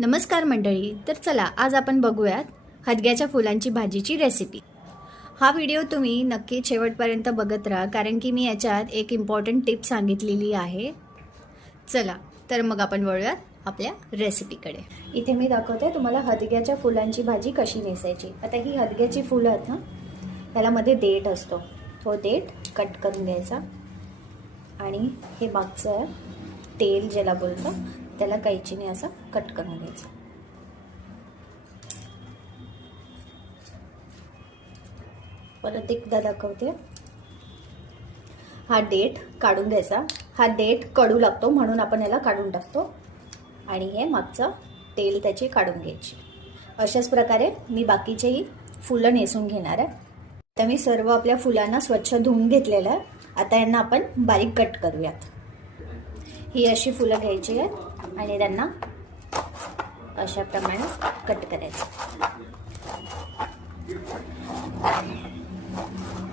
नमस्कार मंडळी. तर चला आज आपण बघूयात हदग्याच्या फुलांची भाजीची रेसिपी. हा व्हिडिओ तुम्ही नक्की शेवटपर्यंत बघत राहा, कारण की मी याच्यात एक इम्पॉर्टंट टिप सांगितलेली आहे. चला तर मग आपण वळूयात आपल्या रेसिपीकडे. इथे मी दाखवते तुम्हाला हदग्याच्या फुलांची भाजी कशी नेसायची. आता ही हदग्याची फुलं आहेत ना, त्याला मध्ये देठ असतो, तो देठ कट करून घ्यायचा आणि हे मागचं तेल ज्याला बोलतो त्याला कैचीने असं कट करून घ्यायचं. परत एकदा दाखवते. हा देठ काढून घ्यायचा. हा देठ कडू लागतो म्हणून आपण याला काढून टाकतो आणि हे मागचं तेल त्याची काढून घ्यायची. अशाच प्रकारे मी बाकीचेही फुलं नेसून घेणार आहे. आता मी सर्व आपल्या फुलांना स्वच्छ धुवून घेतलेलं आहे. आता यांना आपण बारीक कट करूयात. ही अशी फुलं घ्यायची आहेत आणि त्यांना अशा प्रमाणे कट करायचं.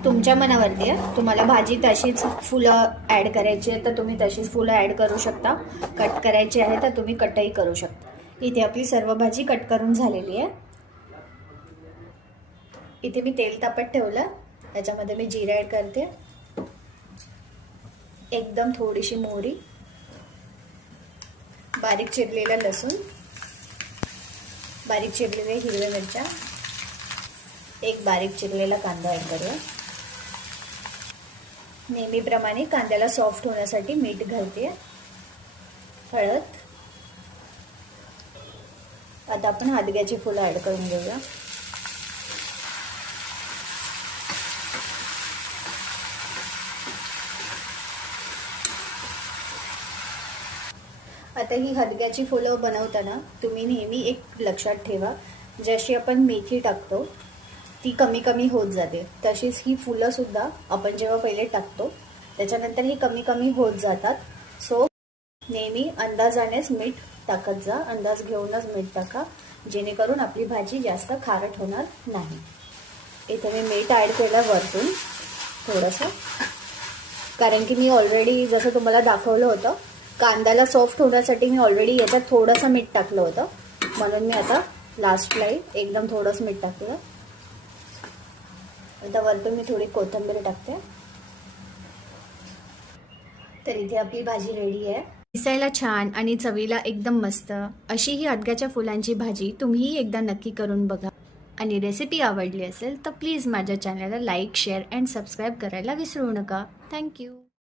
तुमच्या मनावरती आहे. तुम्हाला भाजी तशीच फुलं ॲड करायची आहे तर तुम्ही तशीच फुलं ॲड करू शकता. कट करायची आहे तर तुम्ही कटही करू शकता. इथे आपली सर्व भाजी कट करून झालेली आहे. इथे मी तेल तापत ठेवलं. त्याच्यामध्ये मी जिरा ॲड करते, एकदम थोडीशी मोहरी, बारीक चिरलेला लसूण, बारीक चिरलेले हिरव्या मिरच्या, एक बारीक चिरलेला कांदा ॲड करूया. नेहमीप्रमाणे कांद्याला सॉफ्ट होण्यासाठी मीठ घालते, हळद. आता आपण हदग्याची फुलं ॲड करून घेऊया. आता ही हदग्याची फुलं बनवताना तुम्ही नेहमी एक लक्षात ठेवा, जशी आपण मेथी टाकतो ती कमी कमी होत जाते, तशीच ही फुलं सुद्धा आपण जेव्हा पहिले टाकतो त्याच्यानंतर ही कमी कमी होत जातात. सो नेहमी अंदाजानेच मीठ टाकत जा. अंदाज घेऊनच मीठ टाका, जेणेकरून आपली भाजी जास्त खारट होणार नाही. इथे मी मीठ ॲड केलं वरतून थोडंसं, कारण की मी ऑलरेडी जसं तुम्हाला दाखवलं होतं कांद्याला सॉफ्ट होण्यासाठी मी ऑलरेडी याच्यात थोडंसं मीठ टाकलं होतं, म्हणून मी आता लास्टला एकदम थोडंसं मीठ टाकलं. आता वरतून मी थोडी कोथिंबीर टाकते. तर इथे आपली भाजी रेडी आहे. दिसायला छान आणि चवीला एकदम मस्त अशी ही हदग्याच्या फुलांची भाजी तुम्हीही एकदा नक्की करून बघा. आणि रेसिपी आवडली असेल तर प्लीज माझ्या चॅनलला लाईक, शेअर अँड सबस्क्राईब करायला विसरू नका. थँक्यू.